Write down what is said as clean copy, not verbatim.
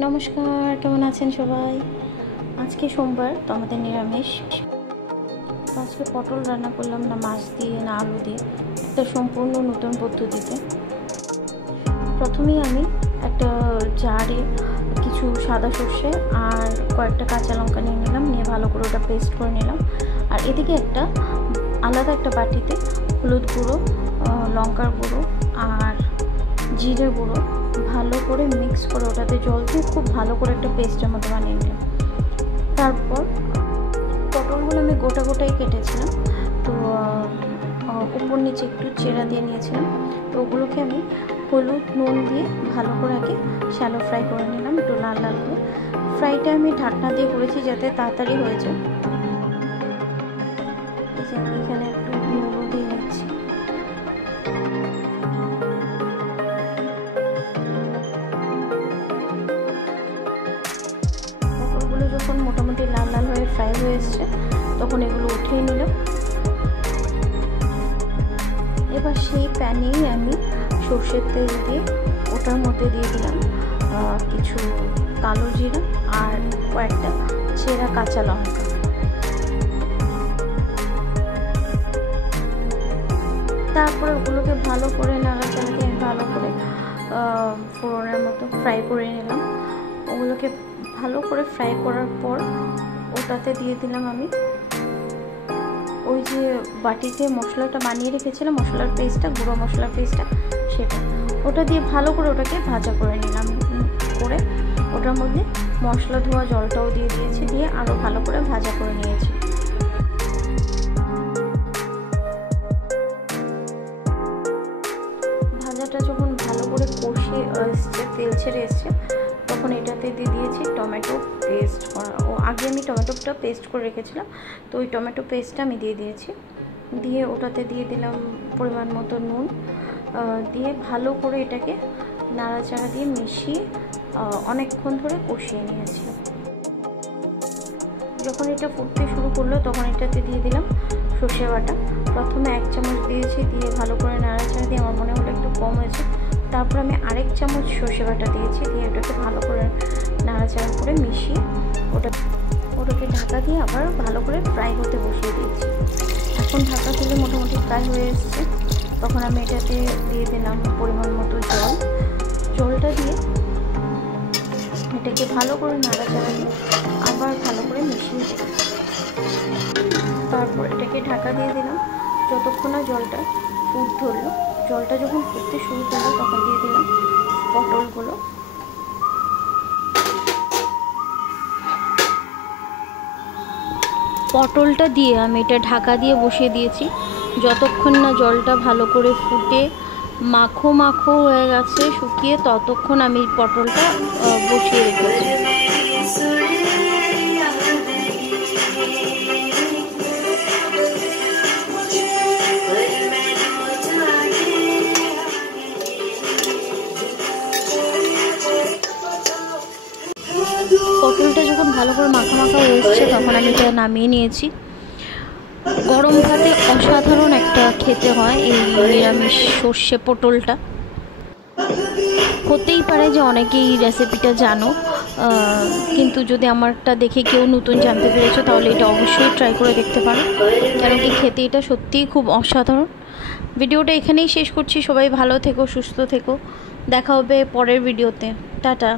নমস্কার, কেমন আছেন সবাই? আজকে সোমবার, তো আমাদের নিরামিষ। আজকে পটল রান্না করলাম, না মাছ দিয়ে না আলু দিয়ে, একটা সম্পূর্ণ নতুন পদ্ধতিতে। প্রথমেই আমি একটা জারে কিছু সাদা সর্ষে আর কয়েকটা কাঁচা লঙ্কা নিয়ে নিলাম, নিয়ে ভালো করে ওটা পেস্ট করে নিলাম। আর এদিকে আলাদা একটা বাটিতে হলুদ গুঁড়ো, লঙ্কার গুঁড়ো আর জিরে গুঁড়ো ভালো করে মিক্স করে ওটাতে জল দিয়ে খুব ভালো করে একটা পেস্টের মতো বানিয়ে নিলাম। তারপর পটলগুলো আমি গোটাই কেটেছিলাম, তো উপর নিচে একটু চেরা দিয়ে নিয়েছিলাম। তো ওগুলোকে আমি হলুদ নুন দিয়ে ভালো করে আগে শ্যালো ফ্রাই করে নিলাম, একটু লাল লাল করে। ফ্রাইটা আমি ঢাকনা দিয়ে করেছি যাতে তাড়াতাড়ি হয়ে যায়। আমি এখানে একটু নুনও দিয়ে নিচ্ছি। পটলগুলো যখন মোটামুটি লাল লাল হয়ে ফ্রাই হয়ে এসছে, তখন এগুলো উঠিয়ে নিলাম। এবার সেই প্যানেই আমি সর্ষের তেল দিয়ে ওটার মধ্যে দিয়ে দিলাম কিছু কালো জিরা আর কয়েকটা চেরা কাঁচা লঙ্কা। তারপরে ওগুলোকে ভালো করে নাড়াচাড়া দিয়ে আমি ভালো করে ফোড়নের মতো ফ্রাই করে নিলাম। ওগুলোকে ভালো করে ফ্রাই করার পর ওটাতে দিয়ে দিলাম আমি ওই যে বাটিতে মশলাটা বানিয়ে রেখেছিলাম, মশলার পেস্টটা, গুঁড়ো মশলার পেস্টটা, সেটা ওটা দিয়ে ভালো করে ওটাকে ভাজা করে নিলাম। করে ওটার মধ্যে মশলা ধোয়া জলটাও দিয়ে দিয়েছি, দিয়ে আরও ভালো করে ভাজা করে নিয়েছি। ভাজাটা যখন ভালো করে কষে এসছে, তেল ছেড়ে এসছে, তখন এটাতে দিয়ে দিয়েছি টমেটো পেস্ট করা। আগে আমি টমেটোটা পেস্ট করে রেখেছিলাম, তো ওই টমেটো পেস্টটা আমি দিয়ে দিয়েছি। দিয়ে ওটাতে দিয়ে দিলাম পরিমাণ মতো নুন, দিয়ে ভালো করে এটাকে নাড়াচাড়া দিয়ে মিশিয়ে অনেকক্ষণ ধরে কষিয়ে নিয়েছি। যখন এটা ফুটতে শুরু করলো, তখন এটাতে দিয়ে দিলাম সর্ষে বাটা। প্রথমে 1 চামচ দিয়েছি, দিয়ে ভালো করে নাড়াচাড়া দিয়ে আমার মনে হলো একটু কম হয়েছে। তারপর আমি আরেক চামচ সর্ষে বাটা দিয়েছি, দিয়ে ওটাকে ভালো করে নাড়াচাড়া করে মিশিয়ে ওটাকে ঢাকা দিয়ে আবার ভালো করে ফ্রাই হতে বসিয়ে দিয়েছি। এখন ঢাকা তুলে মোটামুটি ফ্রাই হয়ে এসছে, তখন আমি এটাতে দিয়ে দিলাম পরিমাণ মতো জলটা দিয়ে এটাকে ভালো করে নাড়াচাড়া দিয়ে আবার ভালো করে মিশিয়ে দিলাম। তারপর এটাকে ঢাকা দিয়ে দিলাম যতক্ষণ না জলটা ফুট ধরলো। জলটা যখন ফুটতে শুরু করলো, তখন দিয়ে দিলাম পটলগুলো। পটলটা দিয়ে আমি এটা ঢাকা দিয়ে বসিয়ে দিয়েছি যতক্ষণ না জলটা ভালো করে ফুটে মাখো মাখো হয়ে গেছে শুকিয়ে, ততক্ষণ আমি পটলটা বসিয়ে রেখেছি। পটলটা যখন ভালো করে মাখা মাখা হয়ে এসছে, তখন আমি এটা নামিয়ে নিয়েছি। গরম ভাতে অসাধারণ একটা খেতে হয় এই নিরামিষ সর্ষে পটলটা। হতেই পারে যে অনেকেই রেসিপিটা জানো, কিন্তু যদি আমারটা দেখে কেউ নতুন জানতে পেরেছো, তাহলে এটা অবশ্যই ট্রাই করে দেখতে পারো, কারণ কি খেতে এটা সত্যিই খুব অসাধারণ। ভিডিওটা এখানেই শেষ করছি। সবাই ভালো থেকো, সুস্থ থেকো, দেখা হবে পরের ভিডিওতে। টাটা।